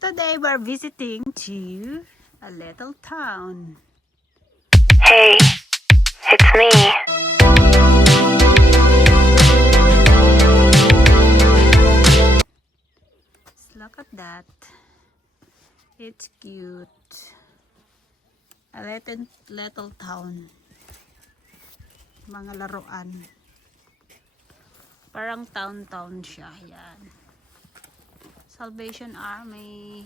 Today we're visiting to a little town. Hey, it's me. Let's look at that. It's cute. A little town. Mga laruan. Parang town siya. Yan. Salvation Army.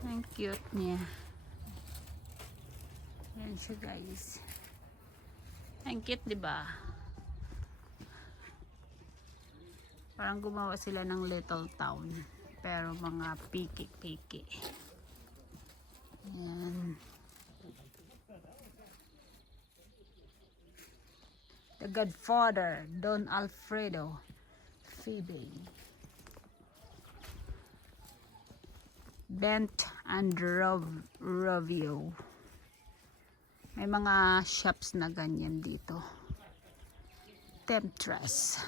Ang cute niya. Yan siya, guys. Ang cute, diba? Parang gumawa sila ng little town. Pero mga piki-piki. Yan. The Godfather, Don Alfredo, Phoebe, Bent and Rovio. May mga shops na ganyan dito. Temptress,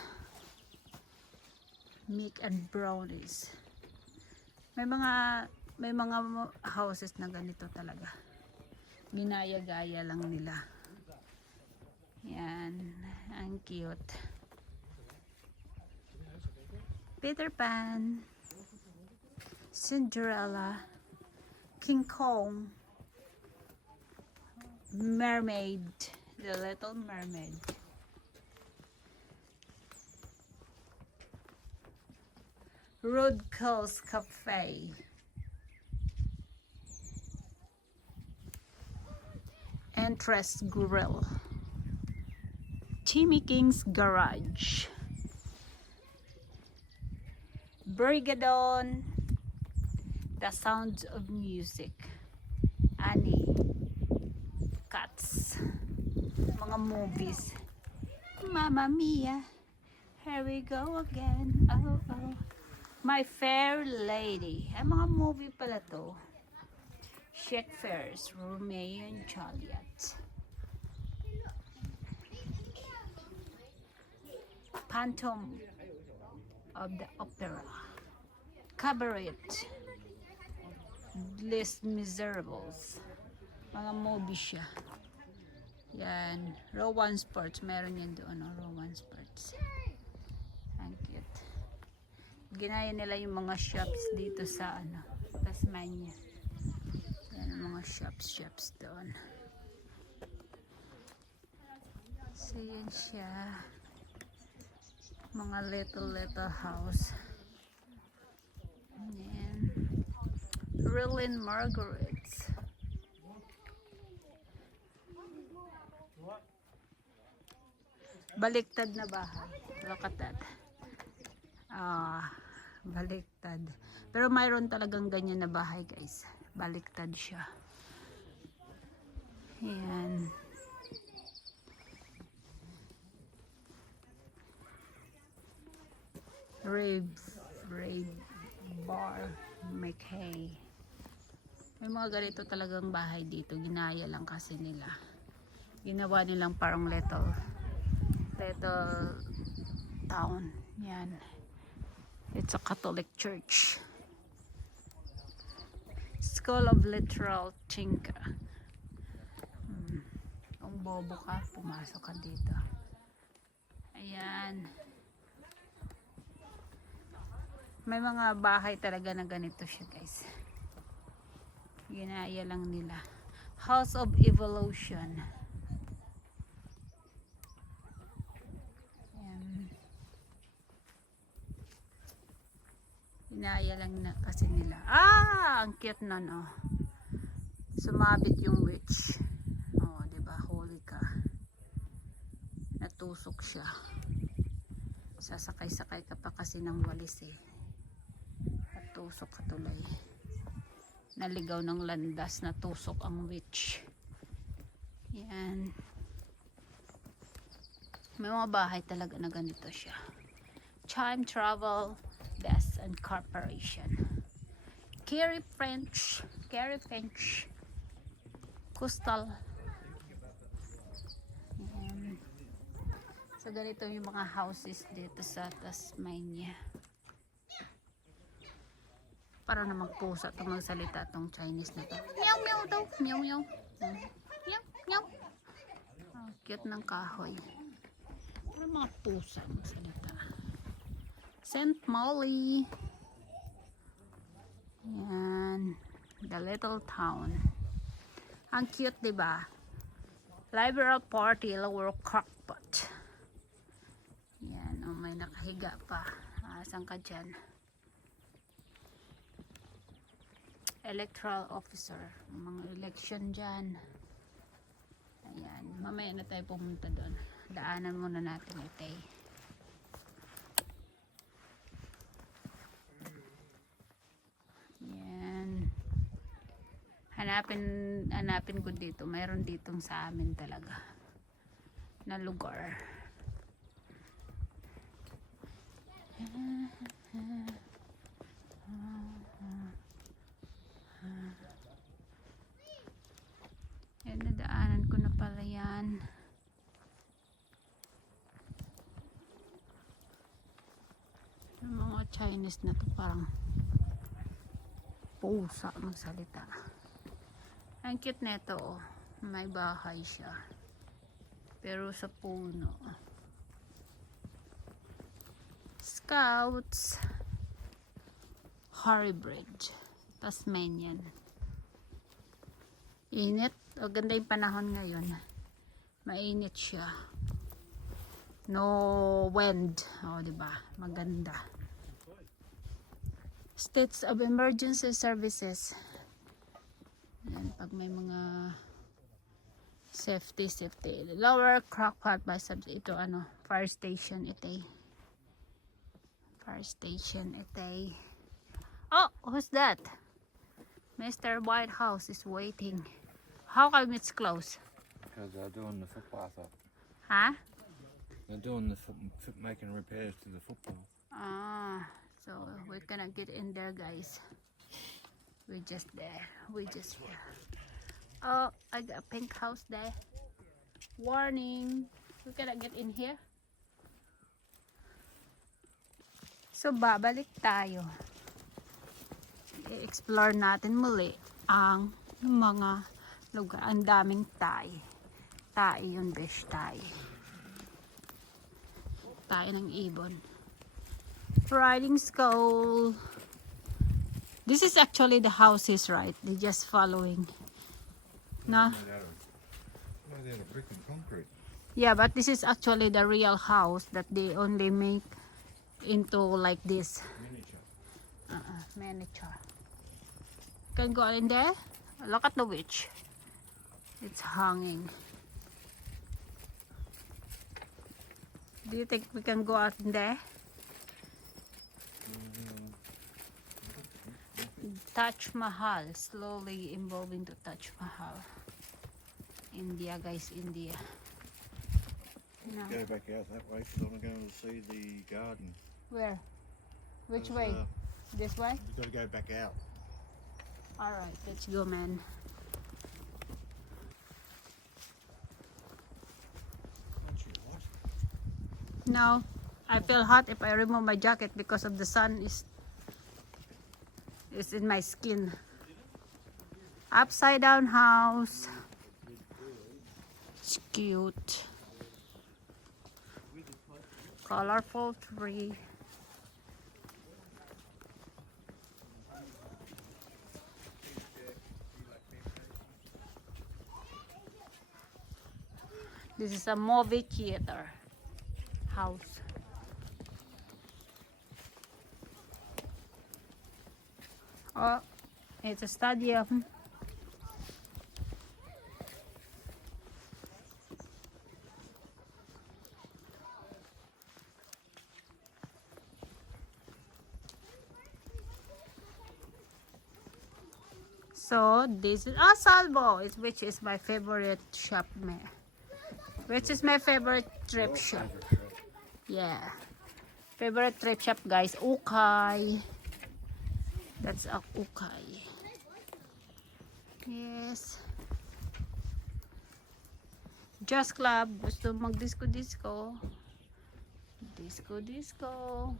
Meek and Brownies. May mga houses na ganito talaga. Ginaya-gaya lang nila. Yan, ang cute. Peter Pan, Cinderella, King Kong, Mermaid, The Little Mermaid. Roadkills Cafe. Entrance Grill. Timmy King's Garage. Brigadon. The Sounds of Music. Annie. Cats. Mga movies. Mamma Mia. Here we go again. Oh, oh. My Fair Lady. Ay, mga movie pala to. Shakespeare's Romeo and Juliet. Phantom of the Opera. Cabaret. Les Miserables. Mga movie siya. Yan. Rowan Sports. Meron yan doon. No? Rowan Sports. Ang cute. Ginaya nila yung mga shops dito sa Tasmania. Yan ang mga shops doon. So yan siya. Mga little house. Ayan. Rillin Margaret's. Baliktad na bahay. Look at that. Baliktad. Pero mayroon talagang ganyan na bahay, guys. Baliktad siya. Ayan. Rave Bar McKay. May mga ganito talagang bahay dito. Ginaya lang kasi nila. Ginawa nilang parang little town. Yan. It's a Catholic church. School of Literal Tinka. Kung bobo ka, pumasok ka dito. Ayan. May mga bahay talaga na ganito siya, guys. Ginaya lang nila. House of Evolution. Ayan. Ginaya lang na kasi nila. Ang cute nun, oh. Sumabit yung witch. Oh, diba? Holy ka. Natusok siya. Sasakay-sakay ka pa kasi ng walis, eh. Tusok katuloy. Naligaw ng landas, natusok ang witch. Yan. May mga bahay talaga na ganito siya. Time Travel Best and Corporation. Carrie French. Coastal. Yan. So ganito yung mga houses dito sa Tasmania. Para na magpusa ito magsalita itong Chinese na to. Meow meow daw. Meow meow. Meow meow. Oh, cute ng kahoy. Para mga pusa magsalita. St. Molly. Yan. The little town. Ang cute, diba? Liberal Party, Lower Crockpot. Yan. Oh, may nakahiga pa. Saan ka dyan? Electoral officer. Mga election dyan. Ayan. Mamaya na tayo pumunta doon. Daanan muna natin ito. Yan. Hanapin ko dito. Mayroon ditong sa amin talaga na lugar. Yan, nadaanan ko na pala yan. Yung mga Chinese na to parang pusa magsalita. Ang cute nito, oh. May bahay siya. Pero sa puno. Scouts. Harry Bridge. Tasmanian. Init. O, ganda yung panahon ngayon. Mainit siya. No wind. O, diba? Maganda. States of Emergency Services. Yan, pag may mga safety. Lower Crockpot by subject. Ito, ano, fire station. Ito. Fire station. Ito. Oh, who's that? Mr. White House is waiting. How come it's closed? Because they're doing the footpath up. Huh? They're doing the making repairs to the footpath. Ah, so we're gonna get in there, guys. We're just there. We're just here. Oh, I got a pink house there. Warning. We're gonna get in here. So, babalik tayo. I-explore natin muli ang mga lugar. Ang daming Thai. Thai yung dish, Thai. Thai ng ibon. Riding school. This is actually the houses, right? They're just following. No? No, they're the brick and concrete. Yeah, but this is actually the real house that they only make into like this. Miniature. Miniature. Can go in there. Look at the witch. It's hanging. Do you think we can go out in there? Taj Mahal. Slowly evolving to Taj Mahal. India, guys, India. No. Go back out that way because I'm going to see the garden. Where? Which There's, way? This way? You've got to go back out. Alright, let's go, man. Aren't you hot? No, I feel hot if I remove my jacket because of the sun is in my skin. Upside down house. It's cute. Colorful tree. This is a movie theater house. Oh, it's a stadium. So this is Salvo, which is my favorite shop. Which is my favorite thrift shop. Yeah. Favorite thrift shop, guys. Okay. That's a ukay. Yes. Just Club. Gusto mag-disco-disco. Disco, disco.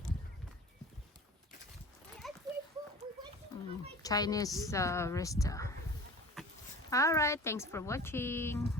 Chinese restaurant. Alright, thanks for watching.